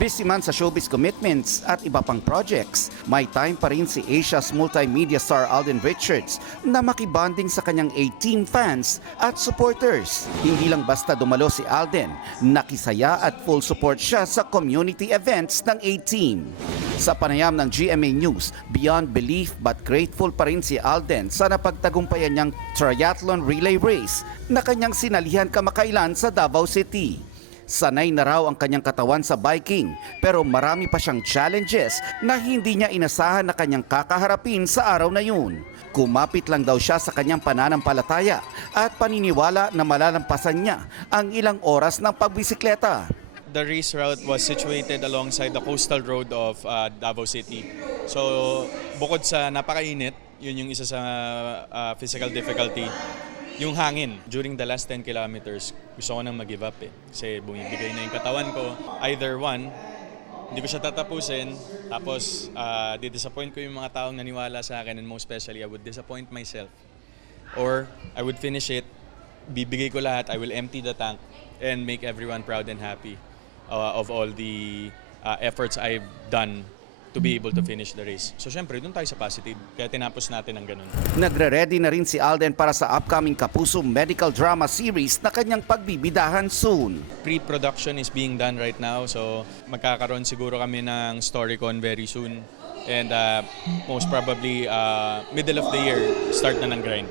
Busy man sa showbiz commitments at iba pang projects, may time pa rin si Asia's multimedia star Alden Richards na makibanding sa kanyang A-Team fans at supporters. Hindi lang basta dumalo si Alden, nakisaya at full support siya sa community events ng A-Team. Sa panayam ng GMA News, beyond belief but grateful pa rin si Alden sa napagtagumpayan niyang triathlon relay race na kanyang sinalihan kamakailan sa Davao City. Sanay na raw ang kanyang katawan sa biking pero marami pa siyang challenges na hindi niya inasahan na kanyang kakaharapin sa araw na yun. Kumapit lang daw siya sa kanyang pananampalataya at paniniwala na malalampasan niya ang ilang oras ng pagbisikleta. The race route was situated alongside the coastal road of Davao City. So bukod sa napakainit, yun yung isa sa physical difficulty. Yung hangin, during the last 10 kilometers, gusto ko nang mag-give up Kasi bumibigay na yung katawan ko. Either one, hindi ko siya tatapusin, tapos di-disappoint ko yung mga taong naniwala sa akin, and most especially, I would disappoint myself. Or I would finish it, bibigay ko lahat, I will empty the tank, and make everyone proud and happy of all the efforts I've done to be able to finish the race. So syempre, doon tayo sa positive. Kaya tinapos natin ang ganun. Nagre-ready na rin si Alden para sa upcoming Kapuso medical drama series na kanyang pagbibidahan soon. Pre-production is being done right now. So magkakaroon siguro kami ng StoryCon very soon. And most probably, middle of the year, start na ng grind.